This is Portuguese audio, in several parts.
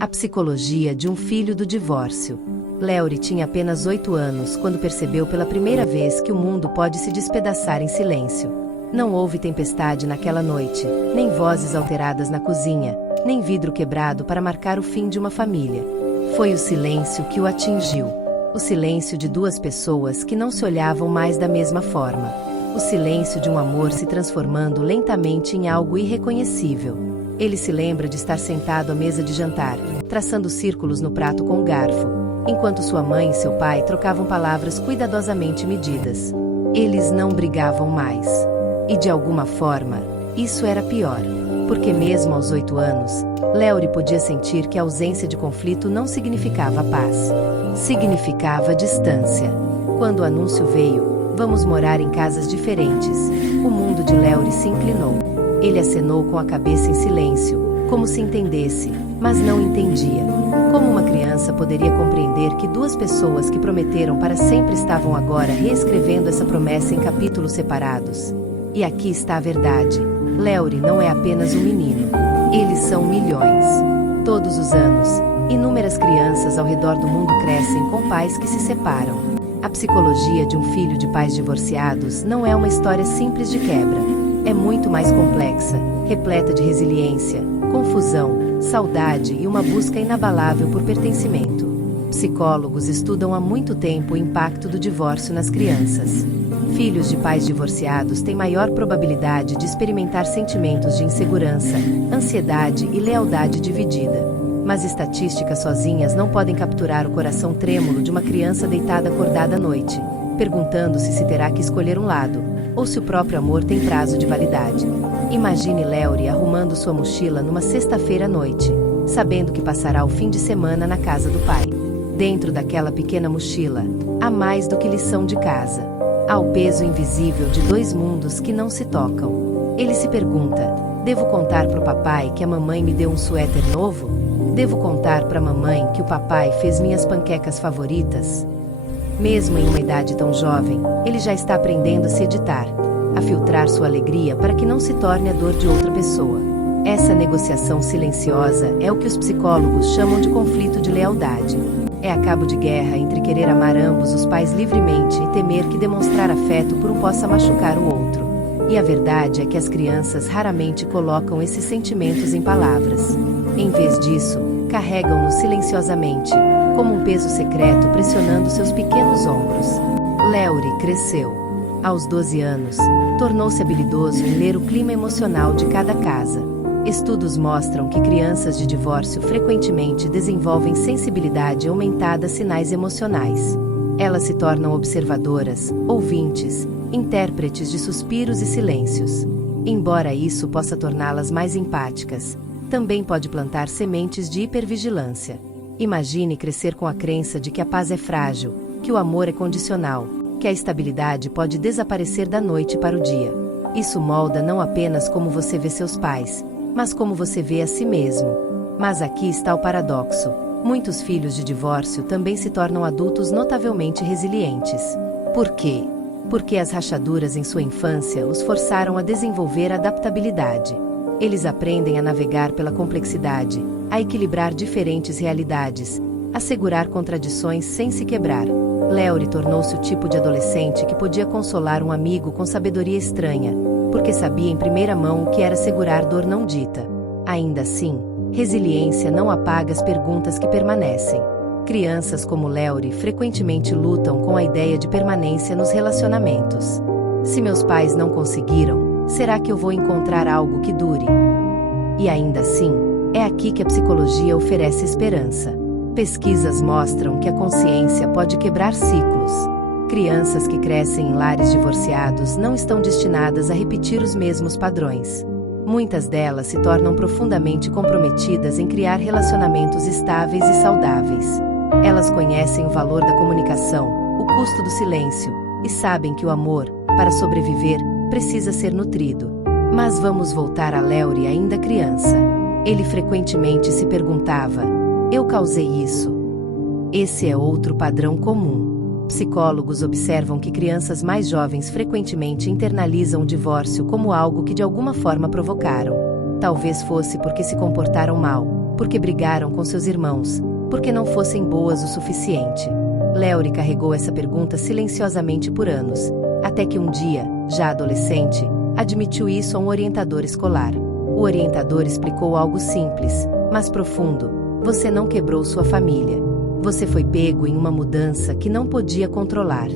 A psicologia de um filho do divórcio. Léory tinha apenas 8 anos quando percebeu pela primeira vez que o mundo pode se despedaçar em silêncio. Não houve tempestade naquela noite, nem vozes alteradas na cozinha, nem vidro quebrado para marcar o fim de uma família. Foi o silêncio que o atingiu. O silêncio de duas pessoas que não se olhavam mais da mesma forma. O silêncio de um amor se transformando lentamente em algo irreconhecível. Ele se lembra de estar sentado à mesa de jantar, traçando círculos no prato com o garfo, enquanto sua mãe e seu pai trocavam palavras cuidadosamente medidas. Eles não brigavam mais. E de alguma forma, isso era pior. Porque mesmo aos 8 anos, Léory podia sentir que a ausência de conflito não significava paz. Significava distância. Quando o anúncio veio, vamos morar em casas diferentes, o mundo de Léory se inclinou. Ele acenou com a cabeça em silêncio, como se entendesse, mas não entendia. Como uma criança poderia compreender que duas pessoas que prometeram para sempre estavam agora reescrevendo essa promessa em capítulos separados? E aqui está a verdade. Léory não é apenas um menino. Eles são milhões. Todos os anos, inúmeras crianças ao redor do mundo crescem com pais que se separam. A psicologia de um filho de pais divorciados não é uma história simples de quebra. É muito mais complexa, repleta de resiliência, confusão, saudade e uma busca inabalável por pertencimento. Psicólogos estudam há muito tempo o impacto do divórcio nas crianças. Filhos de pais divorciados têm maior probabilidade de experimentar sentimentos de insegurança, ansiedade e lealdade dividida. Mas estatísticas sozinhas não podem capturar o coração trêmulo de uma criança deitada acordada à noite, perguntando-se se terá que escolher um lado, ou se o próprio amor tem prazo de validade. Imagine Léory arrumando sua mochila numa sexta-feira à noite, sabendo que passará o fim de semana na casa do pai. Dentro daquela pequena mochila, há mais do que lição de casa. Há o peso invisível de dois mundos que não se tocam. Ele se pergunta: devo contar para o papai que a mamãe me deu um suéter novo? Devo contar para a mamãe que o papai fez minhas panquecas favoritas? Mesmo em uma idade tão jovem, ele já está aprendendo a se editar, a filtrar sua alegria para que não se torne a dor de outra pessoa. Essa negociação silenciosa é o que os psicólogos chamam de conflito de lealdade. É a cabo de guerra entre querer amar ambos os pais livremente e temer que demonstrar afeto por um possa machucar o outro. E a verdade é que as crianças raramente colocam esses sentimentos em palavras. Em vez disso, carregam-nos silenciosamente, como um peso secreto pressionando seus pequenos ombros. Léory cresceu. Aos 12 anos, tornou-se habilidoso em ler o clima emocional de cada casa. Estudos mostram que crianças de divórcio frequentemente desenvolvem sensibilidade aumentada a sinais emocionais. Elas se tornam observadoras, ouvintes, intérpretes de suspiros e silêncios. Embora isso possa torná-las mais empáticas, também pode plantar sementes de hipervigilância. Imagine crescer com a crença de que a paz é frágil, que o amor é condicional, que a estabilidade pode desaparecer da noite para o dia. Isso molda não apenas como você vê seus pais, mas como você vê a si mesmo. Mas aqui está o paradoxo. Muitos filhos de divórcio também se tornam adultos notavelmente resilientes. Por quê? Porque as rachaduras em sua infância os forçaram a desenvolver adaptabilidade. Eles aprendem a navegar pela complexidade, a equilibrar diferentes realidades, a segurar contradições sem se quebrar. Léory tornou-se o tipo de adolescente que podia consolar um amigo com sabedoria estranha, porque sabia em primeira mão o que era segurar dor não dita. Ainda assim, resiliência não apaga as perguntas que permanecem. Crianças como Léory frequentemente lutam com a ideia de permanência nos relacionamentos. Se meus pais não conseguiram, será que eu vou encontrar algo que dure? E ainda assim, é aqui que a psicologia oferece esperança. Pesquisas mostram que a consciência pode quebrar ciclos. Crianças que crescem em lares divorciados não estão destinadas a repetir os mesmos padrões. Muitas delas se tornam profundamente comprometidas em criar relacionamentos estáveis e saudáveis. Elas conhecem o valor da comunicação, o custo do silêncio, e sabem que o amor, para sobreviver, precisa ser nutrido. Mas vamos voltar a Léory ainda criança. Ele frequentemente se perguntava: eu causei isso? Esse é outro padrão comum. Psicólogos observam que crianças mais jovens frequentemente internalizam o divórcio como algo que de alguma forma provocaram. Talvez fosse porque se comportaram mal, Porque brigaram com seus irmãos? Porque não fossem boas o suficiente? Léory carregou essa pergunta silenciosamente por anos, até que um dia, já adolescente, admitiu isso a um orientador escolar. O orientador explicou algo simples, mas profundo: você não quebrou sua família. Você foi pego em uma mudança que não podia controlar.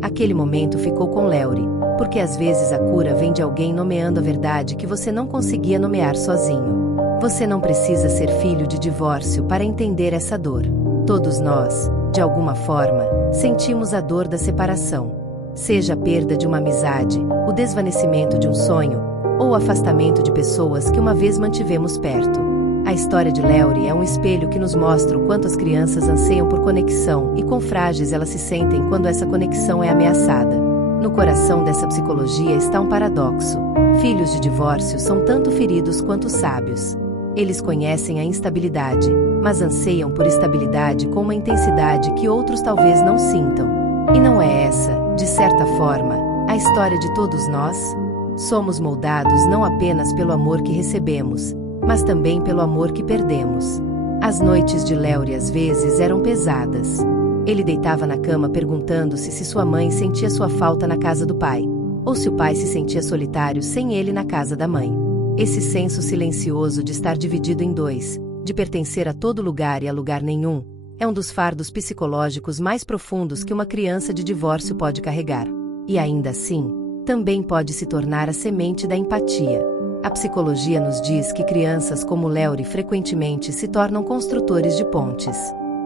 Aquele momento ficou com Léory, porque às vezes a cura vem de alguém nomeando a verdade que você não conseguia nomear sozinho. Você não precisa ser filho de divórcio para entender essa dor. Todos nós, de alguma forma, sentimos a dor da separação. Seja a perda de uma amizade, o desvanecimento de um sonho, ou o afastamento de pessoas que uma vez mantivemos perto. A história de Léory é um espelho que nos mostra o quanto as crianças anseiam por conexão e quão frágeis elas se sentem quando essa conexão é ameaçada. No coração dessa psicologia está um paradoxo. Filhos de divórcio são tanto feridos quanto sábios. Eles conhecem a instabilidade, mas anseiam por estabilidade com uma intensidade que outros talvez não sintam. E não é essa, de certa forma, a história de todos nós? Somos moldados não apenas pelo amor que recebemos, mas também pelo amor que perdemos. As noites de Léory às vezes eram pesadas. Ele deitava na cama perguntando-se se sua mãe sentia sua falta na casa do pai, ou se o pai se sentia solitário sem ele na casa da mãe. Esse senso silencioso de estar dividido em dois, de pertencer a todo lugar e a lugar nenhum, é um dos fardos psicológicos mais profundos que uma criança de divórcio pode carregar. E ainda assim, também pode se tornar a semente da empatia. A psicologia nos diz que crianças como Léory frequentemente se tornam construtores de pontes.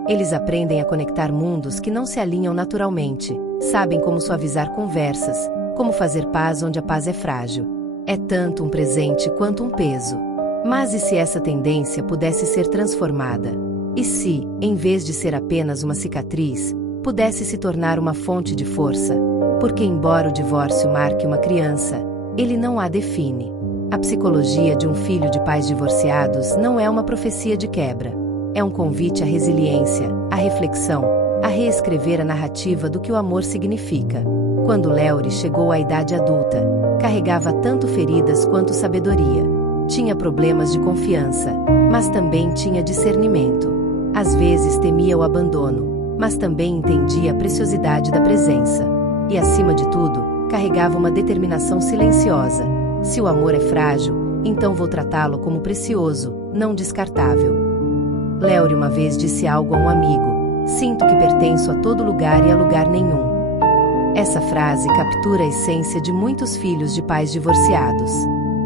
Eles aprendem a conectar mundos que não se alinham naturalmente, sabem como suavizar conversas, como fazer paz onde a paz é frágil. É tanto um presente quanto um peso. Mas e se essa tendência pudesse ser transformada? E se, em vez de ser apenas uma cicatriz, pudesse se tornar uma fonte de força? Porque embora o divórcio marque uma criança, ele não a define. A psicologia de um filho de pais divorciados não é uma profecia de quebra. É um convite à resiliência, à reflexão, a reescrever a narrativa do que o amor significa. Quando Léory chegou à idade adulta, carregava tanto feridas quanto sabedoria. Tinha problemas de confiança, mas também tinha discernimento. Às vezes temia o abandono, mas também entendia a preciosidade da presença. E acima de tudo, carregava uma determinação silenciosa. Se o amor é frágil, então vou tratá-lo como precioso, não descartável. Léory uma vez disse algo a um amigo: sinto que pertenço a todo lugar e a lugar nenhum. Essa frase captura a essência de muitos filhos de pais divorciados.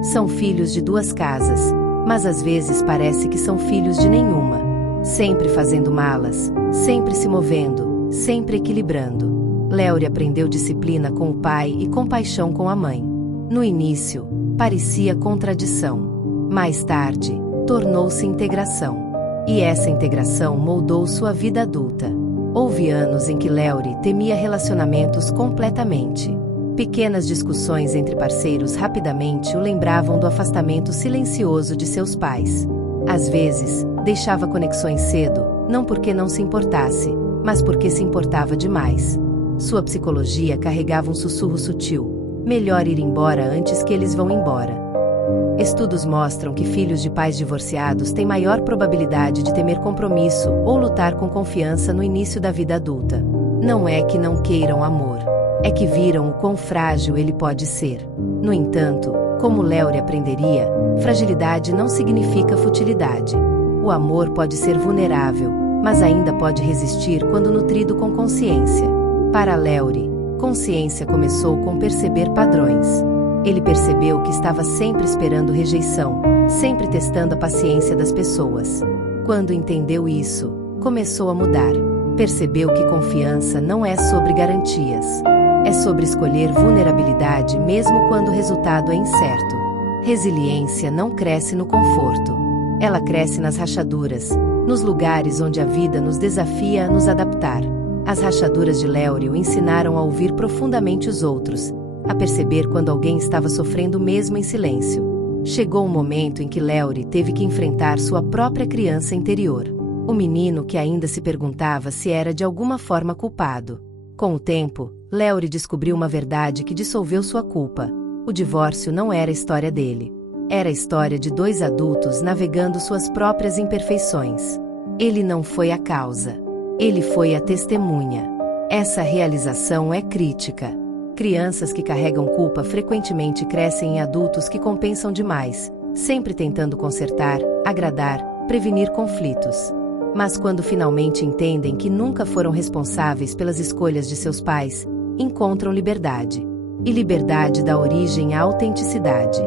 São filhos de duas casas, mas às vezes parece que são filhos de nenhuma. Sempre fazendo malas, sempre se movendo, sempre equilibrando. Léory aprendeu disciplina com o pai e compaixão com a mãe. No início, parecia contradição. Mais tarde, tornou-se integração. E essa integração moldou sua vida adulta. Houve anos em que Léory temia relacionamentos completamente. Pequenas discussões entre parceiros rapidamente o lembravam do afastamento silencioso de seus pais. Às vezes, deixava conexões cedo, não porque não se importasse, mas porque se importava demais. Sua psicologia carregava um sussurro sutil: melhor ir embora antes que eles vão embora. Estudos mostram que filhos de pais divorciados têm maior probabilidade de temer compromisso ou lutar com confiança no início da vida adulta. Não é que não queiram amor, é que viram o quão frágil ele pode ser. No entanto, como Léory aprenderia, fragilidade não significa futilidade. O amor pode ser vulnerável, mas ainda pode resistir quando nutrido com consciência. Para Léory, consciência começou com perceber padrões. Ele percebeu que estava sempre esperando rejeição, sempre testando a paciência das pessoas. Quando entendeu isso, começou a mudar. Percebeu que confiança não é sobre garantias. É sobre escolher vulnerabilidade mesmo quando o resultado é incerto. Resiliência não cresce no conforto. Ela cresce nas rachaduras, nos lugares onde a vida nos desafia a nos adaptar. As rachaduras de Léory o ensinaram a ouvir profundamente os outros, a perceber quando alguém estava sofrendo mesmo em silêncio. Chegou um momento em que Léory teve que enfrentar sua própria criança interior. O menino que ainda se perguntava se era de alguma forma culpado. Com o tempo, Léory descobriu uma verdade que dissolveu sua culpa. O divórcio não era a história dele. Era a história de dois adultos navegando suas próprias imperfeições. Ele não foi a causa. Ele foi a testemunha. Essa realização é crítica. Crianças que carregam culpa frequentemente crescem em adultos que compensam demais, sempre tentando consertar, agradar, prevenir conflitos. Mas quando finalmente entendem que nunca foram responsáveis pelas escolhas de seus pais, encontram liberdade. E liberdade dá origem à autenticidade.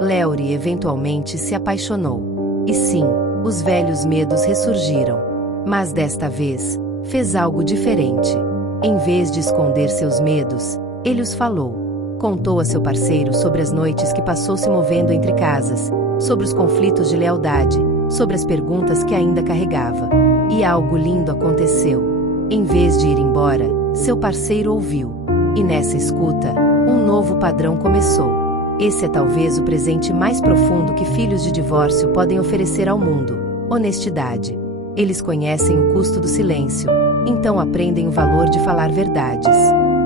Léory eventualmente se apaixonou. E sim, os velhos medos ressurgiram. Mas desta vez, fez algo diferente. Em vez de esconder seus medos, ele os falou. Contou a seu parceiro sobre as noites que passou se movendo entre casas, sobre os conflitos de lealdade, sobre as perguntas que ainda carregava. E algo lindo aconteceu. Em vez de ir embora, seu parceiro ouviu. E nessa escuta, um novo padrão começou. Esse é talvez o presente mais profundo que filhos de divórcio podem oferecer ao mundo: honestidade. Eles conhecem o custo do silêncio, então aprendem o valor de falar verdades.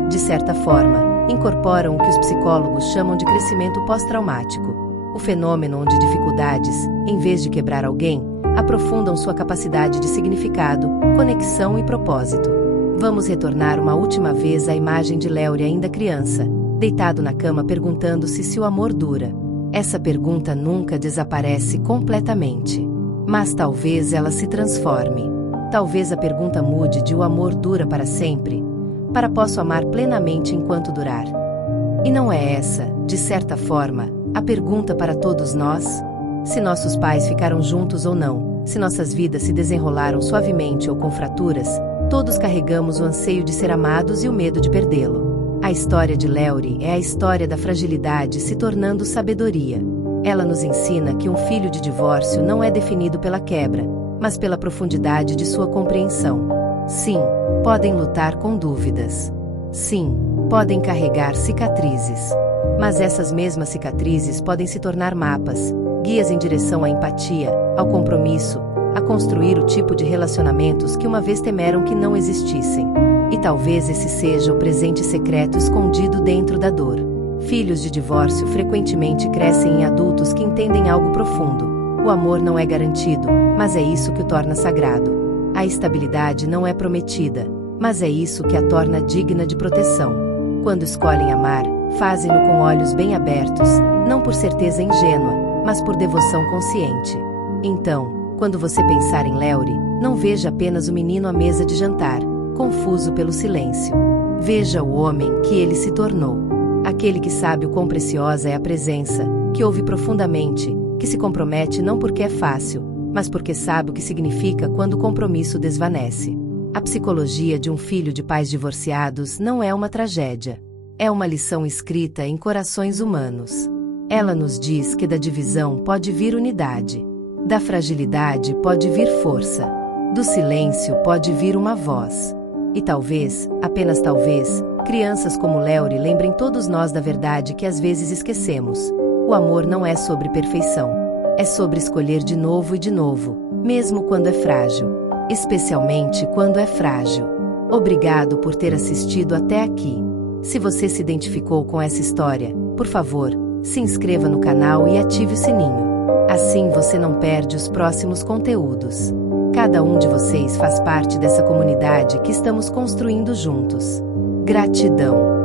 De certa forma, incorporam o que os psicólogos chamam de crescimento pós-traumático. O fenômeno onde dificuldades, em vez de quebrar alguém, aprofundam sua capacidade de significado, conexão e propósito. Vamos retornar uma última vez à imagem de Léory ainda criança, deitado na cama perguntando-se se o amor dura. Essa pergunta nunca desaparece completamente. Mas talvez ela se transforme. Talvez a pergunta mude de "o amor dura para sempre" para "posso amar plenamente enquanto durar". E não é essa, de certa forma, a pergunta para todos nós? Se nossos pais ficaram juntos ou não, se nossas vidas se desenrolaram suavemente ou com fraturas, todos carregamos o anseio de ser amados e o medo de perdê-lo. A história de Léory é a história da fragilidade se tornando sabedoria. Ela nos ensina que um filho de divórcio não é definido pela quebra, mas pela profundidade de sua compreensão. Sim, podem lutar com dúvidas. Sim, podem carregar cicatrizes. Mas essas mesmas cicatrizes podem se tornar mapas, guias em direção à empatia, ao compromisso, a construir o tipo de relacionamentos que uma vez temeram que não existissem. E talvez esse seja o presente secreto escondido dentro da dor. Filhos de divórcio frequentemente crescem em adultos que entendem algo profundo. O amor não é garantido, mas é isso que o torna sagrado. A estabilidade não é prometida, mas é isso que a torna digna de proteção. Quando escolhem amar, fazem-no com olhos bem abertos, não por certeza ingênua, mas por devoção consciente. Então, quando você pensar em Léory, não veja apenas o menino à mesa de jantar, confuso pelo silêncio. Veja o homem que ele se tornou. Aquele que sabe o quão preciosa é a presença, que ouve profundamente, que se compromete não porque é fácil, mas porque sabe o que significa quando o compromisso desvanece. A psicologia de um filho de pais divorciados não é uma tragédia. É uma lição escrita em corações humanos. Ela nos diz que da divisão pode vir unidade. Da fragilidade pode vir força. Do silêncio pode vir uma voz. E talvez, apenas talvez, crianças como Léory lembrem todos nós da verdade que às vezes esquecemos. O amor não é sobre perfeição. É sobre escolher de novo e de novo, mesmo quando é frágil. Especialmente quando é frágil. Obrigado por ter assistido até aqui. Se você se identificou com essa história, por favor, se inscreva no canal e ative o sininho. Assim você não perde os próximos conteúdos. Cada um de vocês faz parte dessa comunidade que estamos construindo juntos. Gratidão.